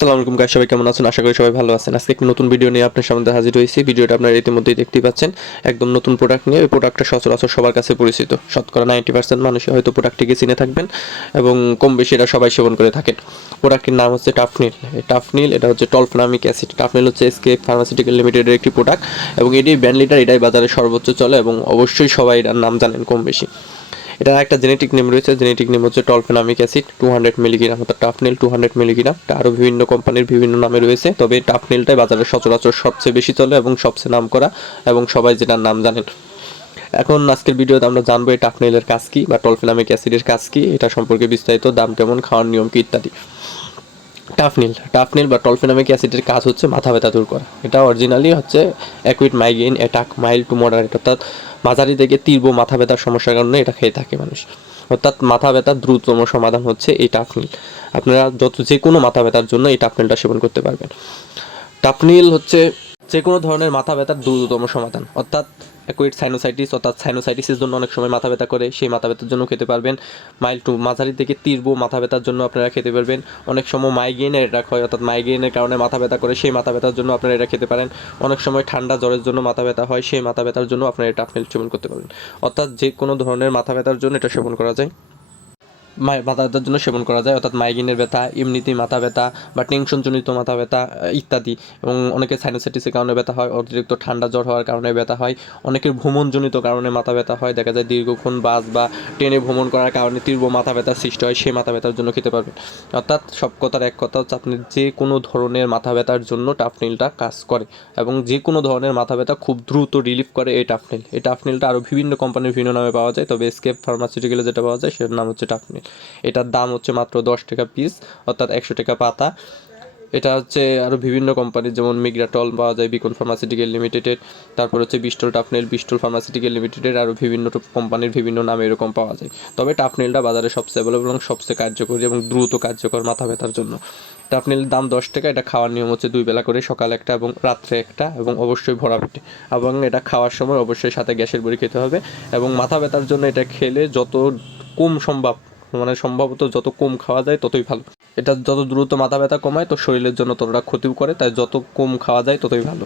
আসসালামু আলাইকুম গাইস, সবাই কেমন আছেন? আশা করি সবাই ভালো আছেন। আজকে একটি নতুন ভিডিও নিয়ে আপনার সামনে হাজির হয়েছি। ভিডিওটা আপনারা ইতিমধ্যেই দেখতেই পাচ্ছেন, একদম নতুন প্রোডাক্ট নিয়ে। এই প্রোডাক্টটা সচরাচর সবার কাছে পরিচিত, শতকরা 90% মানুষই হয়তো প্রোডাক্টটিকে চিনে থাকবেন এবং কম বেশি এটা সবাই সেবন করে থাকেন। প্রোডাক্টটির নাম হচ্ছে টাফনিল। এই টাফনিল এটা হচ্ছে টলফেনামিক অ্যাসিড। টাফনিল হচ্ছে এসকেএফ ফার্মাসিউটিক্যাল লিমিটেডের একটি প্রোডাক্ট এবং এটি ব্র্যান্ড লিডার, এটাই বাজারে সর্বোচ্চ চলে এবং অবশ্যই সবাই এটার নাম জানেন কম বেশি। এটার একটা জেনেটিক নেম রয়েছে, জেনেটিক নেম হচ্ছে টলফেনামিক অ্যাসিড 200 মিলিগ্রাম, অর্থাৎ টাফনিল 200 মিলিগ্রাম। এটা আরও বিভিন্ন কোম্পানির বিভিন্ন নামে রয়েছে, তবে টাফনিলটাই বাজারে সচরাচর সবচেয়ে বেশি চলে এবং সবচেয়ে নাম করা এবং সবাই যেটার নাম জানেন। এখন আজকের ভিডিওতে আমরা জানবো এই টাফনিলের কাজ কী বা টলফেনামিক অ্যাসিডের কাজ কী, এটা সম্পর্কে বিস্তারিত, দাম কেমন, খাওয়ার নিয়ম কী ইত্যাদি। টাফনিল বা টলফেনামিক অ্যাসিডের কাজ হচ্ছে মাথা ব্যথা দূর করা। এটা অরিজিনালি হচ্ছে acute migraine attack, mild to moderate, অর্থাৎ মাঝারি থেকে তীব্র মাথা ব্যথার সমস্যার কারণে এটা খেয়ে থাকে মানুষ। অর্থাৎ মাথা ব্যথার দ্রুততম সমাধান হচ্ছে এই টাফনিল। আপনারা যে কোনো মাথা ব্যথার জন্য এই টাফনিলটা সেবন করতে পারবেন। টাফনিল হচ্ছে যে কোনো ধরনের মাথা ব্যথার দ্রুততম সমাধান, অর্থাৎ অ্যাকুইড সাইনোসাইটিস, অর্থাৎ সাইনোসাইটিসের জন্য অনেক সময় মাথা ব্যথা করে, সেই মাথা ব্যথার জন্য খেতে পারবেন। মাইল্ড টু মাঝারি থেকে তীব্র মাথা ব্যথার জন্য আপনারা খেতে পারবেন। অনেক সময় মাইগ্রেনের অ্যাটাক হয়, অর্থাৎ মাইগ্রেনের কারণে মাথা ব্যথা করে, সেই মাথা ব্যথার জন্য আপনারা এটা খেতে পারেন। অনেক সময় ঠান্ডা জ্বরের জন্য মাথা ব্যথা হয়, সেই মাথা ব্যথার জন্য আপনারা এটা টাফনিল সেবন করতে পারবেন। অর্থাৎ যে কোনো ধরনের মাথা ব্যথার জন্য এটা সেবন করা যায়, মাথা ব্যথার জন্য সেবন করা যায়, অর্থাৎ মাইগ্রেনের ব্যথা, এমনিতেই মাথা ব্যথা বা টেনশনজনিত মাথা ব্যথা ইত্যাদি। এবং অনেকের সাইনোসাইটিসের কারণে ব্যথা হয়, অতিরিক্ত ঠান্ডা জ্বর হওয়ার কারণে ব্যথা হয়, অনেকের ভ্রমণজনিত কারণে মাথা ব্যথা হয়। দেখা যায় দীর্ঘক্ষণ বাস বা ট্রেনে ভ্রমণ করার কারণে তীব্র মাথা ব্যথার সৃষ্টি হয়, সেই মাথা ব্যথার জন্য খেতে পারবেন। অর্থাৎ সব কথার এক কথা হচ্ছে, আপনি যে কোনো ধরনের মাথা ব্যথার জন্য টাফনিলটা কাজ করে এবং যে কোনো ধরনের মাথা ব্যথা খুব দ্রুত রিলিফ করে এই টাফনিল। এই টাফনিলটা আরও বিভিন্ন কোম্পানির বিভিন্ন নামে পাওয়া যায়, তবে এসকেপ ফার্মাসিউটিক্যালে যেটা পাওয়া যায় সেটার নাম হচ্ছে টাফনিল। এটার দাম হচ্ছে মাত্র 10 টাকা পিস, অর্থাৎ 100 টাকা পাতা। এটা হচ্ছে আরও বিভিন্ন কোম্পানির, যেমন মিগ্রাটল পাওয়া যায় বিকন ফার্মাসিউটিক্যাল লিমিটেডের, তারপর হচ্ছে বিস্টল টাফনেল বিস্টল ফার্মাসিউটিক্যাল লিমিটেডের, আরও বিভিন্ন কোম্পানির বিভিন্ন নামে এরকম পাওয়া যায়। তবে টাফনেলটা বাজারে সবচেয়ে অ্যাভেলেবল এবং সবচেয়ে কার্যকরী এবং দ্রুত কার্যকর মাথা ব্যথার জন্য। টাফনেলের দাম 10 টাকা। এটা খাওয়ার নিয়ম হচ্ছে 2 বেলা করে, সকালে একটা এবং রাত্রে একটা, এবং অবশ্যই ভরা পেটে। এবং এটা খাওয়ার সময় অবশ্যই সাথে গ্যাসের বড়ি খেতে হবে। এবং মাথা ব্যথার জন্য এটা খেলে যত কম সম্ভব, মানে সম্ভবত যত কম খাওয়া যায় ততই ভালো। এটা যত দ্রুত মাথা ব্যথা কমায় তো শরীরের জন্য ততটা ক্ষতিও করে, তাই যত কম খাওয়া যায় ততই ভালো।